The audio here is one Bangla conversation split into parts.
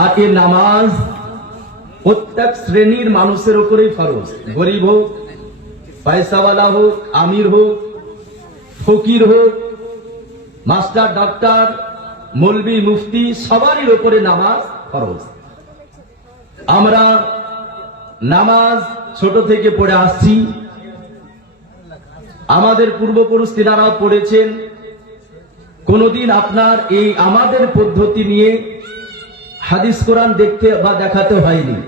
আর এই নামাজ প্রত্যেক শ্রেণীর মানুষের উপরেই ফরজ, গরিব হোক, পয়সাওয়ালা হোক, আমির হোক, ফকির হোক, মাস্টার, ডাক্তার, মৌলবি, মুফতি, সবারই উপরে নামাজ ফরজ। আমরা নামাজ ছোট থেকে পড়ে আসছি, আমাদের পূর্বপুরুষ তিনারাও পড়েছেন। কোনদিন আপনার এই আমাদের পদ্ধতি নিয়ে হাদিস কোরআন দেখতে বা দেখাতে হয়নি,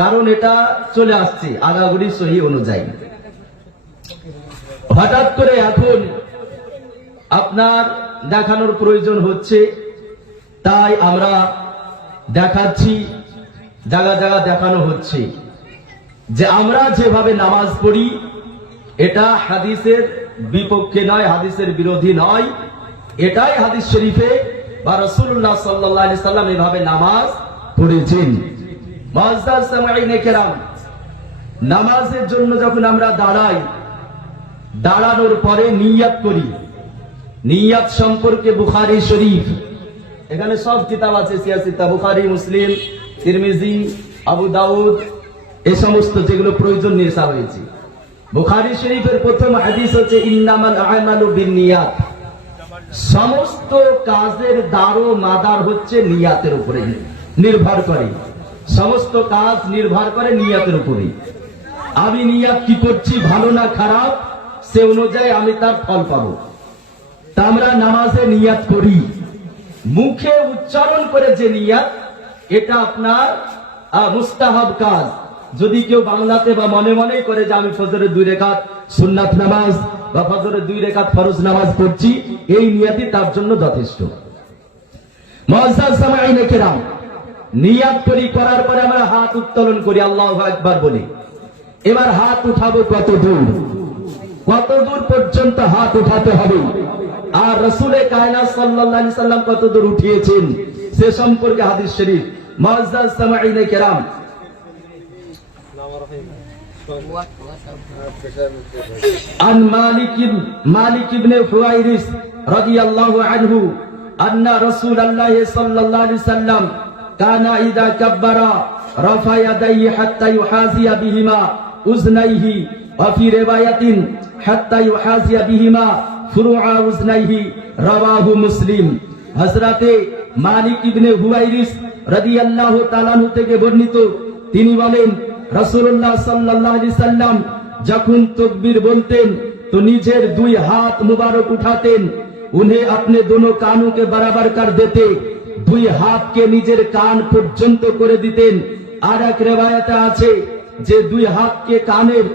কারণ এটা চলে আসছে আগাগোড়ি সহি অনুযায়ী। হঠাৎ করে এখন আপনার দেখানোর প্রয়োজন হচ্ছে, তাই আমরা দেখাচ্ছি, জায়গা জায়গা দেখানো হচ্ছে যে আমরা যেভাবে নামাজ পড়ি এটা হাদিসের বিপক্ষে নয়, হাদিসের বিরোধী নয়। এটাই হাদিস শরীফে বা রাসূলুল্লাহ সাল্লাল্লাহু আলাইহি সাল্লাম এভাবে নামাজ পড়েছেন। মুআজ্জাজ সামাঈনে কেরাম, নামাজের জন্য যখন আমরা দাঁড়াই, দাঁড়ানোর পরে নিয়াত করি। নিয়াত সম্পর্কে বুখারী শরীফ, এখানে সব কিতাব আছে, সিয়াসিতা, বুখারী, মুসলিম, তিরমিজি, আবু দাউদ, এই সমস্ত যেগুলো প্রয়োজন নিয়ে আসা হয়েছে। বুখারী শরীফের প্রথম হাদিস হচ্ছে ইন্নামাল আমালু বিন্নিয়াত। সমস্ত কাজের দারো মাদার হচ্ছে নিয়াতের উপরে নির্ভর করে। সমস্ত কাজ নির্ভর করে নিয়াতের উপরে। আমি নিয়াত কি করছি, ভালো না খারাপ, সে অনুযায়ী আমি তার ফল পাবো। তা আমরা নামাজে নিয়াত করি, মুখে উচ্চারণ করে যে নিয়াত, এটা আপনার মুস্তাহাব কাজ। যদি কেউ বাংলাতে বা মনে মনে করে যে আমি ফজরের 2 রাকাত সুন্নাত নামাজ বা ফজরের 2 রাকাত ফরজ নামাজ পড়ছি, এই নিয়াতই তার জন্য যথেষ্ট। মুআজ্জাজ সামাঈনে কেরাম, নিয়াত করি, করার পরে আমরা হাত উত্তোলন করি, আল্লাহু আকবার বলি। এবার হাত উঠাবো কত দূর, কত দূর পর্যন্ত হাত উঠাতে হবে, আর রাসূলে কায়নাত সাল্লাল্লাহু আলাইহি সাল্লাম কত দূর উঠিয়েছেন সে সম্পর্কে হাদিস শরীফ। মুআজ্জাজ সামাঈনে কেরাম, عن مالك بن حويرث رضي الله عنه أن رسول الله صلى الله عليه وسلم كان إذا كبر رفع يديه حتى يحاذي بهما أذنيه وفي رواية حتى يحاذي بهما فروع أذنيه رواه مسلم। হযরতে মালিক ইবনে হুয়াইরিস রাদিয়াল্লাহু তাআলা আনহু থেকে বর্ণিত, তিনি বলেন রাসূলুল্লাহ সাল্লাল্লাহু আলাইহি সাল্লাম যখন তাকবীর বলতেন तो নিজের 2 हाथ मुबारक उठातेন, उन्हें अपने दोनों कानों के बराबर कर देते, 2 हाथ के নিজের কান পর্যন্ত করে দিতেন। আর এক riwayate আছে যে 2 হাত কে কানের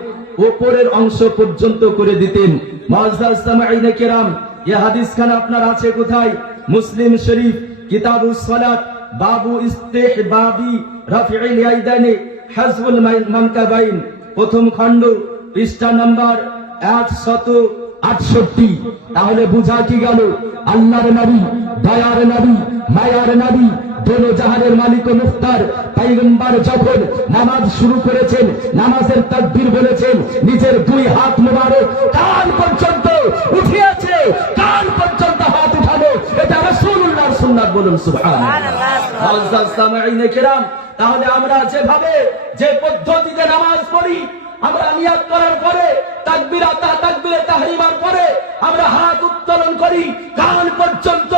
উপরের অংশ পর্যন্ত করে দিতেন। মুআজ্জাজ সামাঈনে কেরাম, এই হাদিস খান আপনার আছে কোথায়? মুসলিম শরীফ, কিতাবুস সালাত, বাবু ইস্তিহবাবি রাফি'ল ইয়াদাইনি হাজবুল মানকাবাইন, প্রথম খণ্ড, পৃষ্ঠা নাম্বার 168। তাহলে বুঝা কি গেল, আল্লাহর নবী, দয়ার নবী, মায়ার নবী, দোনো জাহানের মালিক ও মুখতার পয়গম্বর যখন নামাজ শুরু করেছেন, নামাজের তাকবীর বলেছেন, নিজের 2 হাত মুবারক কান পর্যন্ত উঠিয়েছে, কান পর্যন্ত হাত উঠানো, এটা রাসূলুল্লাহর সুন্নাত, বলুন সুবহানাল্লাহ। মুআজ্জাজ সামাঈনে কেরাম, তাহলে আমরা যেভাবে যে পদ্ধতিতে নামাজ পড়ি, আমরা নিয়াত করার পরে তাকবীরে তাহরিমার পরে আমরা হাত উত্তোলন করি কান পর্যন্ত,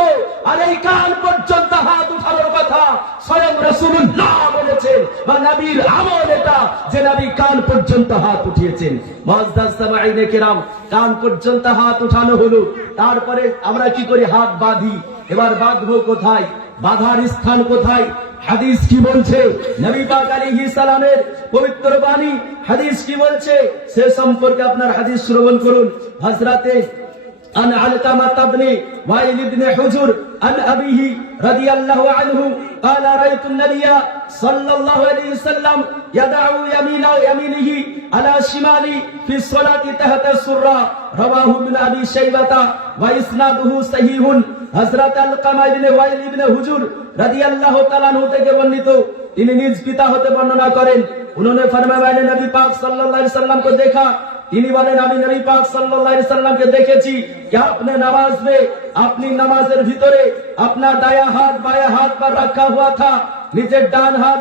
আর এই কান পর্যন্ত হাত উঠানোর কথা স্বয়ং রাসূলুল্লাহ বলেছেন, বা নবীর আমল এটা যে নবী কান পর্যন্ত হাত উঠিয়েছেন। মুআজ্জাজ সামাঈনে কেরাম, কান পর্যন্ত হাত উঠানো হলো, তারপরে আমরা কি করি, হাত বাঁধি। এবার বাঁধবো কোথায়, বাঁধার স্থান কোথায়, হাদিস কি বলছে, নবী পাক আলাইহিস সালামের পবিত্র বাণী হাদিস কি বলছে সে সম্পর্কে আপনার হাদিস শ্রবণ করুন। হযরতে আন আলকামা ইবনে ওয়াইল ইবনে হুজুর আন আবিহি রাদিয়াল্লাহু আনহু قال رايت النبي صلى الله عليه وسلم يدعو يمينه على شماله في الصلاه تحت السره رواه ابن ابي شيبه واسناده صحيح। হযরত আলকামা ইবনে ওয়াইল ইবনে হুজুর রাদিয়াল্লাহু তাআলা আনহু থেকে বর্ণিত, তিনি নিজ পিতা হতে বর্ণনা করেন, उन्होंने फरमाया मैंने नबी पाक सल्लल्लाहु अलैहि वसल्लम को देखा তিনি বলেন আমি নবী পাক সাল্লাল্লাহু আলাইহি সাল্লামকে দেখেছি कि आपने नमाज में अपनी नमाजेर ভিতরে আপনার দায়া হাত বায়া হাত पर रखा हुआ था, নিচের ডান হাত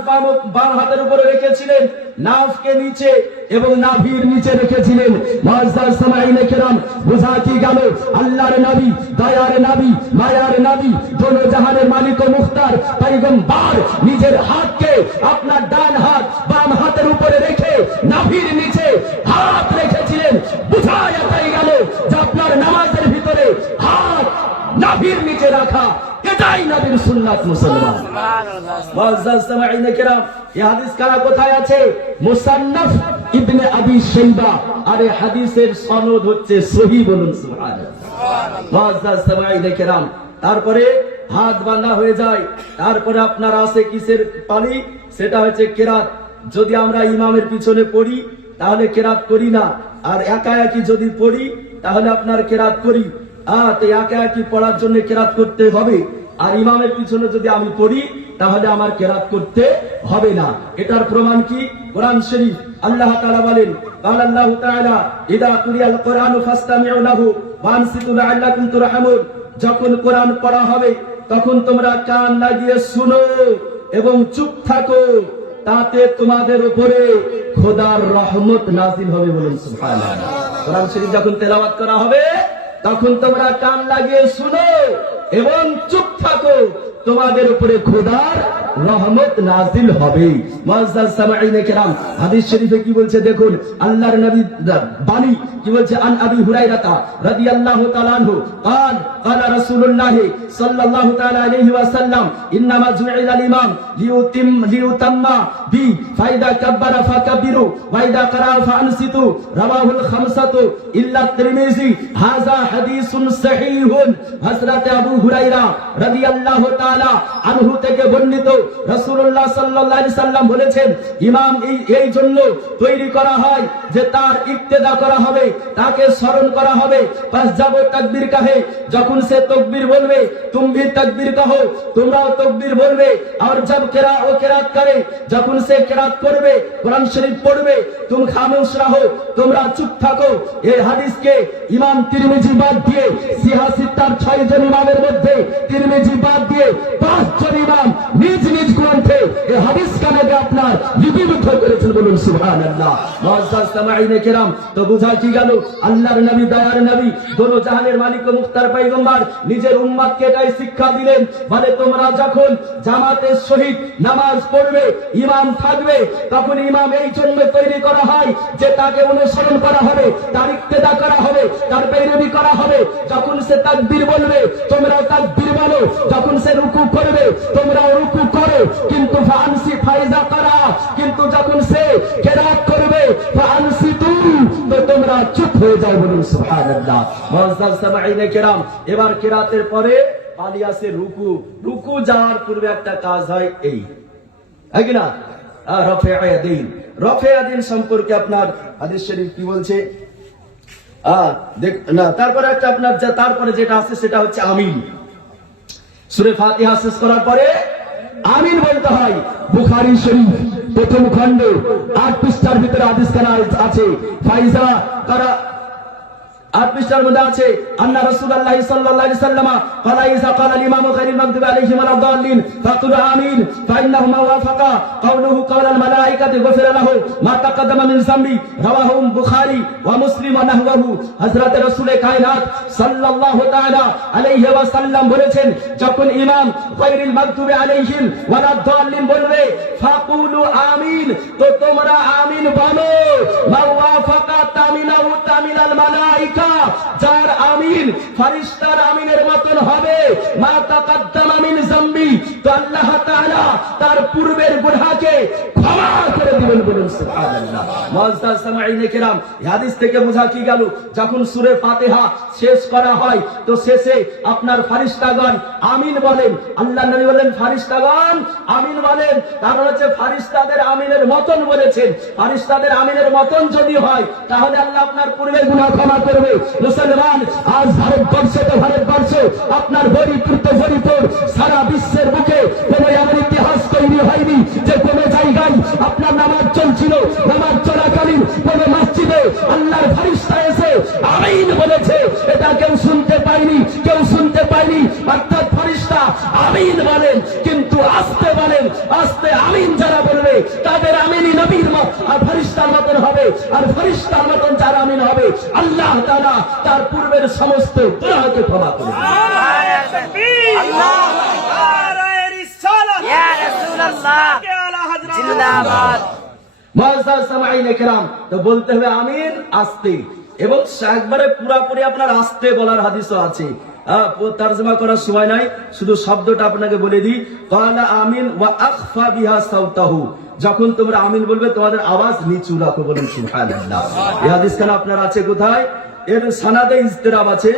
বাম হাতের উপরে রেখেছিলেন, নাফকে নিচে এবং নাভির নিচে রেখেছিলেন। মুআজ্জাজ সামাঈনে কেরাম, বুঝা কি গেল আল্লাহর নবী, দয়ার নবী, মায়ার নবী, দোনো জাহানের মালিক ও মুখতার পয়গম্বর নিজের হাতকে আপনার ডান হাত বাম হাতের উপরে রেখে নাভির নিচে হাত রেখেছিলেন। বুঝা এটাই গেল যে আপনার নামাজের ভিতরে হাত নাভির নিচে রাখা এটাই নবীর সুন্নাত। মুসলমান মুআজ্জাজ সামাঈনে কেরাম, এই হাদিস কারা কোথায় আছে? মুসান্নাফ ইবনে আবি শাইবা, আর এই হাদিসের সনদ হচ্ছে সহিহ। বলুন সুবহানাল্লাহ। মুআজ্জাজ সামাঈনে কেরাম, তারপরে হাত বাঁধা হয়ে যায়, তারপরে আপনার আছে কিসের পালি? সেটা হচ্ছে কেরাত। যদি আমরা ইমামের পিছনে পড়ি তাহলে কেরাত করি না, আর একা একই যদি পড়ি তাহলে আপনার কেরাত করি। তো একা একই পড়ার জন্য কেরাত করতে হবে, আর ইমামের পিছনে যদি আমি পড়ি তাহলে আমার কেরাত করতে হবে না। এটার প্রমাণ কি? কোরআন শরীফ আল্লাহ তাআলা বলেন, قال الله تعالى اذا قرئ القرآن فاستمعوا له وانصتوا لعلكم ترحمون। যখন কোরআন পড়া হবে তখন তোমরা কান লাগিয়ে শুনো এবং চুপ থাকো, তাতে তোমাদের উপরে খোদার রহমত নাজিল হবে। বলুন সুবহানাল্লাহ। কোরআন শরীফ যখন তেলাওয়াত করা হবে তখন তোমরা কান লাগিয়ে শুনো এবং চুপ থাকো, তোমাদের উপরে খোদার রহমত নাজিল হবে। মুআজ্জাজ সামাঈনে কেরাম, হাদিস শরীফে কি বলছে দেখুন, আল্লাহর নবী বাণী কি বলছে? আন আবি হুরায়রা রাদিয়াল্লাহু তাআলা আনহু قال قال رسول الله صلى الله تعالى عليه وسلم انما جعل الامام ليتم به فاذا كبر فكبروا واذا قرأ فانصتوا رواه الخمسة الا الترمذي هذا حديث صحيح। হযরত আবু হুরায়রা রাদিয়াল্লাহু তাআলা আনহু থেকে বর্ণিত, রাসূলুল্লাহ সাল্লাল্লাহু আলাইহি সাল্লাম বলেছেন, ইমাম এই জন্য তৈরি করা হয় যে তার ইক্তেদা করা হবে, তাকে স্মরণ করা হবে। পাঁচ যাব তাকবীর কাহে, যখন সে তাকবীর বলবে তুম ভি তাকবীর কহো, তোমরাও তাকবীর বলবে। আর জব কেরা ও কেরাত করে, যখন সে কেরাত করবে কোরআন শরীফ পড়বে, তুম খামোশ রহো, তোমরা চুপ থাকো। এই হাদিসকে ইমাম তিরমিজি বাদ দিয়ে সিহাসিত্তার 6 জন ইমামের মধ্যে তিরমিজি বাদ দিয়ে 5 জন ইমাম নিজ নিজ গ্রন্থে এই হাদিস কানাকে আপনার লিপিবদ্ধ করেছেন। বলুন সুবহানাল্লাহ। মুআজ্জাজ সামাঈনে কেরাম, তো বুঝা কি গেল আল্লাহর নবী, দয়ার নবী, দোনো জাহানের মালিক ও মুখতার পয়গম্বর নিজের উম্মতকে এটাই শিক্ষা দিলেন, বলে তোমরা যখন জামাতের সহিত নামাজ পড়বে, ইমাম থাকবে, তখন ইমাম এই জন্য তৈরি করা হয় যে তাকে অনুসরণ করা হবে, তার ইক্তেদা করা হবে, তার পেরোবি করা হবে। যখন সে তাকবীর বলবে তোমরাও তাকবীর বলো, যখন সে রুকু করবে তোমরাও রুকু করো। কিন্তু ফানসি ফাইজা করা, কিন্তু যখন সে কেরাত করবে ফানসিতু, তো তোমরা চুপ হয়ে যাও। বলুন সুবহানাল্লাহ। মুআজ্জাজ সামাঈনে কেরাম, এবার কেরাতের পরে পালি আছে রুকু। রুকু যাওয়ার পূর্বে একটা কাজ হয় এই, হয় কি না? রফে ইয়াদাইন। রফে ইয়াদাইন সম্পর্কে আপনার হাদিস শরীফ কি বলছে? তারপরে একটা আপনার তারপরে যেটা আছে সেটা হচ্ছে আমিন। সূরা ফাতিহা শেষ করার পরে আমিন বলতে হয়। বুখারী শরীফ প্রথম খণ্ড 8 পৃষ্ঠার ভিতরে হাদিস কানা আছে। ফাইজা কারা 8 পৃষ্ঠার মধ্যে আছে, আন্না রাসূলুল্লাহ সাল্লাল্লাহু আলাইহি ওয়াসাল্লাম ক্বালা ইযা ক্বালা আল ইমামু গায়রিল মাগদুবি আলাইহিম ওয়ালাদ দাল্লিন ফাকুলু আমিন ফাইন্নাহু মা ওয়াফাকা কাউলুহু ক্বালা আল মালায়েকাতু গফিরা লাহু মা তাকাদ্দামা মিন যামবি রাওয়াহু বুখারী ওয়া মুসলিম ওয়া নাহওয়াহু। হযরত রাসূল কায়নাত সাল্লাল্লাহু তাআলা আলাইহি ওয়াসাল্লাম বলেছেন, যখন ইমাম গায়রিল মাগদুবি আলাইহিম ওয়ালাদ দাল্লিন বলবে ফাকুলু আমিন, তো তোমরা আমিন বলো। মা ওয়াফাকা তামিনাহু তামিনাল মালায়েকা, যার আমিন ফেরেশতার আমিনের মতন হবে। মা তাকাদ্দামা মিন যামবি, তো আল্লাহ তাআলা তার পূর্বের গুনাহকে ক্ষমা করে দিবেন। বলুন সুবহানাল্লাহ। মুআজ্জাজ সামাঈনে কেরাম, এই হাদিস থেকে বোঝা কি গেল, যখন সূরা ফাতিহা শেষ করা হয় তো শেষে আপনার ফেরেশতাগণ আমিন বলেন। আল্লাহর নবী বলেন ফেরেশতাগণ আমিন বলেন, কারণ হচ্ছে ফেরেশতাদের আমিনের মতন বলেছেন। ফেরেশতাদের আমিনের মতন যদি হয় তাহলে আল্লাহ আপনার পূর্বের গুনাহ ক্ষমা করবে। মুসলমান, আজ ভারতবর্ষে তো ভারতবর্ষ, আপনার হরিপুর তো হরিপুর, সারা বিশ্বের বুকে কোন এমন ইতিহাস তৈরি হয়নি যে কোন জায়গায় আপনার নামাজ চলছিল, নামাজ চলাকালীন কোন মসজিদে আল্লাহর আর ফেরেশতার মতন যার আমিন হবে আল্লাহ তাআলা তার পূর্বের সমস্ত গুনাহকে ক্ষমা করে দেবেন। আল্লাহু আকবার ইয়া রাসূলুল্লাহ জিন্দাবাদ। মুআজ্জাজ সামাঈন کرام, তো বলতে হবে আমিন আস্তে, এবং একবারে পুরোপুরি আপনার আস্তে বলার হাদিসও আছে। তরজমা করার সময় নাই, শুধু শব্দটা আপনাকে বলে দিই। ক্বালা আমিন ওয়া আখফা বিহা সাউতাহু, যখন তোমরা আমিন বলবে তোমাদের আওয়াজ নিচু রাখো, বলেন সুবহানাল্লাহ। এই হাদিসখানা আপনার আছে কোথায়? এর সনদে ইজতিরাব আছে।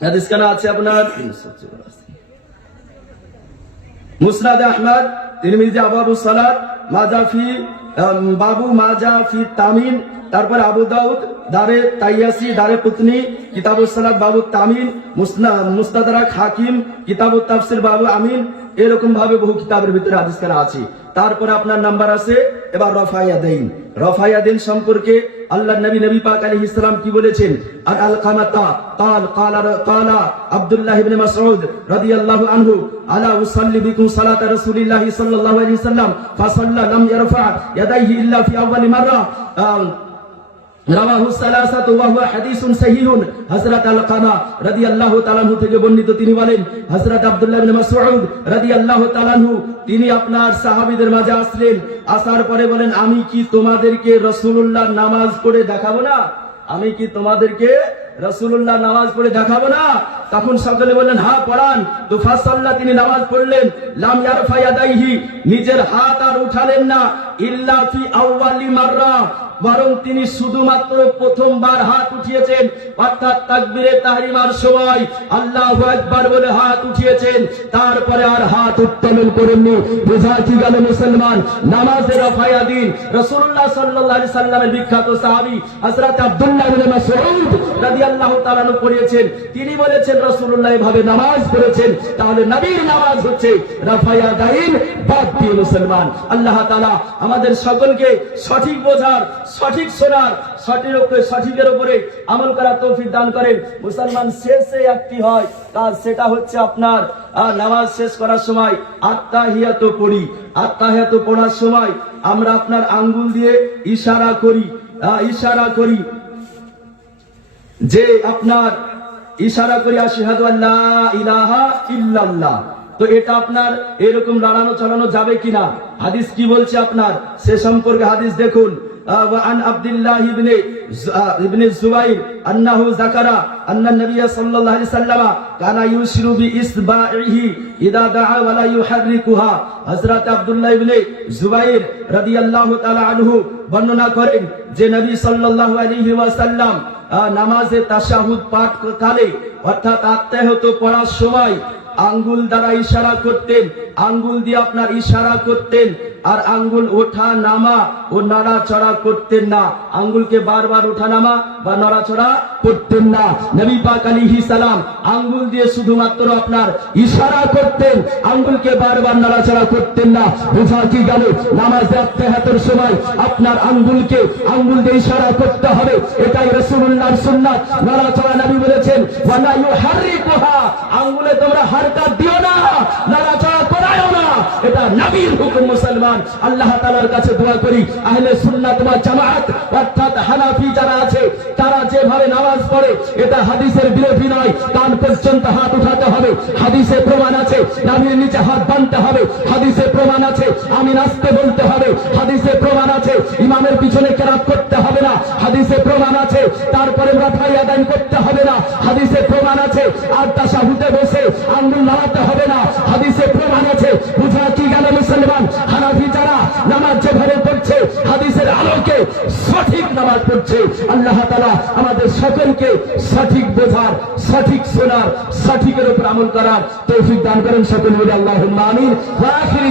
হাদিসখানা আছে আপনার মুসনাদ আহমদ, তিরমিজি আবওয়াবুস সালাত, বাবু মাজা ফি তামিন, তারপর আবু দাউদ দারে তাইয়াসি দারে কুতনি কিতাবুস সালাত বাবু তামিন, মুস্তাদরাক হাকিম কিতাবুত তাফসির বাবু আমিন, এরকম ভাবে বহু কিতাবের ভিতরে হাদিসখানা আছে। তারপরে আপনার নাম্বার আছে এবার রফায়াদাইন। রফায়াদাইন সম্পর্কে আল্লাহর নবী পাক আলাইহিস সালাম কি বলেছেন? আর আল কামাতা ক্বালা আব্দুল্লাহ ইবনে মাসউদ রাদিয়াল্লাহু আনহু আলা উসাল্লি বিকুম সালাত রাসূলিল্লাহ সাল্লাল্লাহু আলাইহি ওয়াসাল্লাম ফাসাল্লা লাম ইয়ারফা ইয়াদাইহি ইল্লা ফি আউয়ালি মাররা রাওয়াহু সালাসাতু ওয়া হুয়া হাদিসুন সহিহুন। হযরত আল-কামা রাদিয়াল্লাহু তাআলা আনহু থেকে বর্ণিত, তিনি বলেন হযরত আব্দুল্লাহ ইবনে মাসউদ রাদিয়াল্লাহু তাআলা আনহু তিনি আপনার সাহাবীদের মাঝে আসলেন। আসার পরে বলেন, আমি কি তোমাদেরকে রাসূলুল্লাহর নামাজ পড়ে দেখাবো না? আমি কি তোমাদেরকে রাসূলুল্লাহ নামাজ পড়ে দেখাবো না? তখন সকলে বললেন হ্যাঁ পড়ান। তো ফাসাল্লাহ, তিনি নামাজ পড়লেন। লাম ইয়ারফা ইয়াদাইহি, নিজের হাত আর উঠালেন না। ইল্লা ফি আউয়ালি মাররা, বরং তিনি শুধুমাত্র প্রথমবার হাত উঠিয়েছেন, অর্থাৎ তাকবীরে তাহরিমার সময় আল্লাহু আকবার বলে হাত উঠিয়েছেন, তারপরে আর হাত উত্তোলন করেননি। বোঝা কি গেল মুসলমান? নামাজের রফায়াদিন রাসূলুল্লাহ সাল্লাল্লাহু আলাইহি সাল্লামের বিখ্যাত সাহাবী হযরত আব্দুল্লাহ ইবনে মাসউদ রাদিয়াল্লাহু তাআলা আনহু পড়িয়েছেন। তিনি বলেছেন রাসূলুল্লাহ এভাবে নামাজ পড়েছেন, তাহলে নবীর নামাজ হচ্ছে রফায়াদাইন। বাদ দিয়ে মুসলমান, আল্লাহ তাআলা আমাদের সকলকে সঠিক বোঝার, সঠিক শোনার, সঠিকের উপরে আমল করার তৌফিক দান করেন। মুসলমান, শেষে একটি হয় কাজ, সেটা হচ্ছে আপনার নামাজ শেষ করার সময় আত্তাহিয়াত পড়ি। আত্তাহিয়াত পড়ার সময় আমরা আপনার আঙ্গুল দিয়ে ইশারা করি যে আপনার ইশারা করি আশহাদু আল্লা ইলাহা ইল্লাল্লাহ। তো এটা আপনার এরকম লড়ানো চালানো যাবে কিনা? হাদিস কি বলছে আপনার সে সম্পর্কে হাদিস দেখুন। وعن عبد الله ابن الزبير أنه ذكر أن النبي صلى الله عليه وسلم كان يشير بإصبعه إذا دعا ولا يحركها। হযরত আব্দুল্লাহ ইবনে জুবাইর রাদিয়াল্লাহু তাআলা আনহু বর্ণনা করেন যে নবী সাল্লাল্লাহু আলাইহি ওয়াসাল্লাম নামাজে তাশাহুদ পাঠ কালে, অর্থাৎ আত্তাহিয়াত পড়ার সময় আঙ্গুল দ্বারা ইশারা করতেন, আঙ্গুল দিয়ে আপনার ইশারা করতেন, আর আঙ্গুল ওঠা নামা ও নড়াচড়া করতেন না। আঙ্গুলকে বারবার ওঠা নামা বা নড়াচড়া করতেন না। নবী পাক আলাইহিস সালাম আঙ্গুল দিয়ে শুধুমাত্র আপনার ইশারা করতেন, আঙ্গুলকে বারবার নড়াচড়া করতেন না। বোঝা কি গেল? নামাজে আত্তাহিয়াতের সময় আপনার আঙ্গুল দিয়ে ইশারা করতে হবে, এটাই রাসূলুল্লাহর সুন্নাত। নড়াচড়া নবী বলেছেন ওয়ালা ইউহাররিকুহা, আঙ্গুলে তোমরা হারকাত দিও না, নড়াচড়া করায়ও না, এটা নবীর হুকুম। মুসলমান, আল্লাহ তাআলার কাছে দোয়া করি আহলে সুন্নাত ওয়াল জামাত অর্থাৎ হানাফি যারা আছে তারা যেভাবে নামাজ পড়ে এটা হাদিসের বিরোধী নয়। কান পর্যন্ত হাত উঠাতে হবে, হাদিসে প্রমাণ আছে। নাভির নিচে হাত বাঁধতে হবে, হাদিসে প্রমাণ আছে। আমিন আস্তে বলতে হবে, হাদিসে প্রমাণ আছে। ইমামের পিছনে কেরাত করতে হবে না, হাদিসে প্রমাণ আছে। তারপরে রফায়াদাইন করতে হবে না, হাদিসে প্রমাণ আছে। আর তাশাহুদে বসে আঙ্গুল নাড়াতে হবে না, হাদিসে প্রমাণ আছে। বুঝা কি গেল মুসলমান? হানাফি যারা নামাজ যেভাবে পড়ছে হাদিসের আলোকে সঠিক নামাজ পড়ছে। আল্লাহ তাআলা আমাদের সকলকে সঠিক বোঝার, সঠিক শোনার, সঠিকের উপর আমল করার তৌফিক দান করেন। সকল মিলে আল্লাহুম্মা আমিন। ওয়া আখিরি